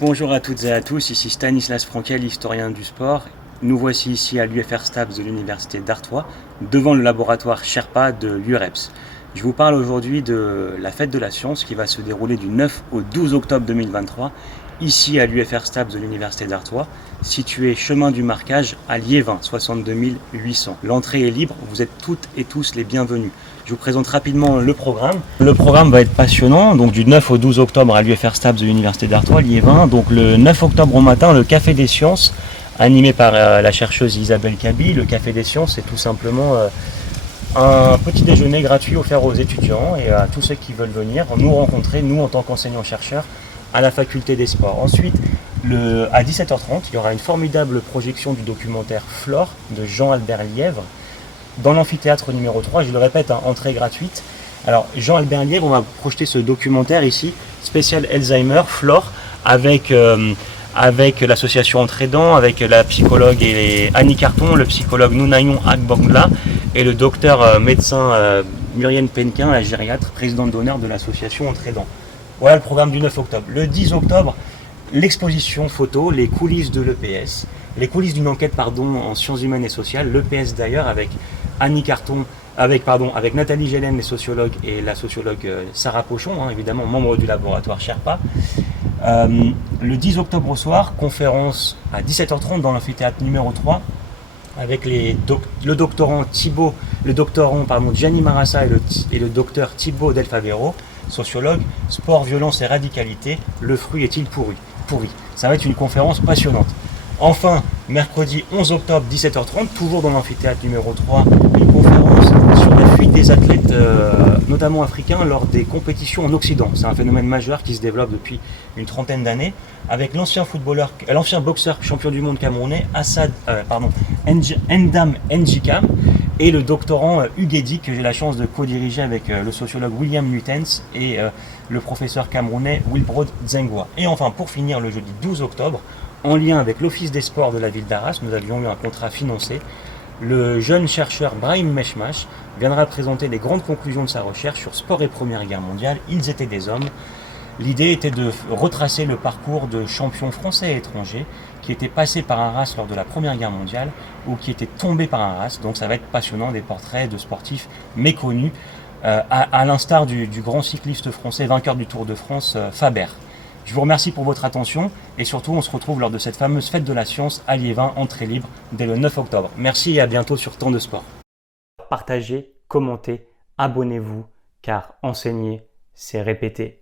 Bonjour à toutes et à tous, ici Stanislas Frankel, historien du sport. Nous voici ici à l'UFR STAPS de l'Université d'Artois, devant le laboratoire Sherpa de l'UREPS. Je vous parle aujourd'hui de la fête de la science qui va se dérouler du 9 au 12 octobre 2023, ici à l'UFR STAPS de l'Université d'Artois, situé chemin du Marquage à Liévin, 62 800. L'entrée est libre, vous êtes toutes et tous les bienvenus. Je vous présente rapidement le programme. Le programme va être passionnant, donc du 9 au 12 octobre à l'UFR STAPS de l'Université d'Artois, Liévin. Donc le 9 octobre au matin, le Café des Sciences, animé par la chercheuse Isabelle Cabi. Le Café des Sciences, c'est tout simplement un petit déjeuner gratuit offert aux étudiants et à tous ceux qui veulent venir nous rencontrer, nous en tant qu'enseignants-chercheurs, à la faculté des sports. Ensuite, à 17h30, il y aura une formidable projection du documentaire Flore de Jean-Albert Lièvre dans l'amphithéâtre numéro 3, je le répète, entrée gratuite. Alors Jean-Albert Lièvre, on va projeter ce documentaire ici, spécial Alzheimer, Flore, avec l'association Entre Aidants, avec la psychologue Annie Carton, le psychologue Nounayon Agbangla et le docteur médecin Murienne Penquin, la gériatre, présidente d'honneur de l'association Entre Aidants. Voilà le programme du 9 octobre. Le 10 octobre, l'exposition photo, les coulisses de l'EPS, les coulisses d'une enquête en sciences humaines et sociales, l'EPS d'ailleurs, avec Annie Carton, avec Nathalie Gélène, les sociologues, et la sociologue Sarah Pochon, évidemment membre du laboratoire Sherpa. Le 10 octobre au soir, conférence à 17h30 dans l'amphithéâtre numéro 3 avec le doctorant Gianni Marassa et le docteur Thibaut Delfavero, sociologue, sport, violence et radicalité, le fruit est-il pourri? Ça va être une conférence passionnante. Enfin, mercredi 11 octobre, 17h30, toujours dans l'amphithéâtre numéro 3, une conférence sur la fuite des athlètes, notamment africains, lors des compétitions en Occident. C'est un phénomène majeur qui se développe depuis une trentaine d'années, avec l'ancien boxeur champion du monde camerounais, Ndam Njika, et le doctorant Ugedi, que j'ai la chance de co-diriger avec le sociologue William Nutens et le professeur camerounais Wilbrod Zengwa. Et enfin, pour finir, le jeudi 12 octobre, en lien avec l'Office des sports de la ville d'Arras, nous avions eu un contrat financé. Le jeune chercheur Brahim Meshmash viendra présenter les grandes conclusions de sa recherche sur sport et Première Guerre mondiale. Ils étaient des hommes. L'idée était de retracer le parcours de champions français et étrangers qui étaient passés par Arras lors de la Première Guerre mondiale ou qui étaient tombés par Arras. Donc ça va être passionnant, des portraits de sportifs méconnus, à l'instar du grand cycliste français vainqueur du Tour de France, Faber. Je vous remercie pour votre attention et surtout on se retrouve lors de cette fameuse fête de la science à Liévin, entrée libre, dès le 9 octobre. Merci et à bientôt sur Temps de Sport. Partagez, commentez, abonnez-vous, car enseigner, c'est répéter.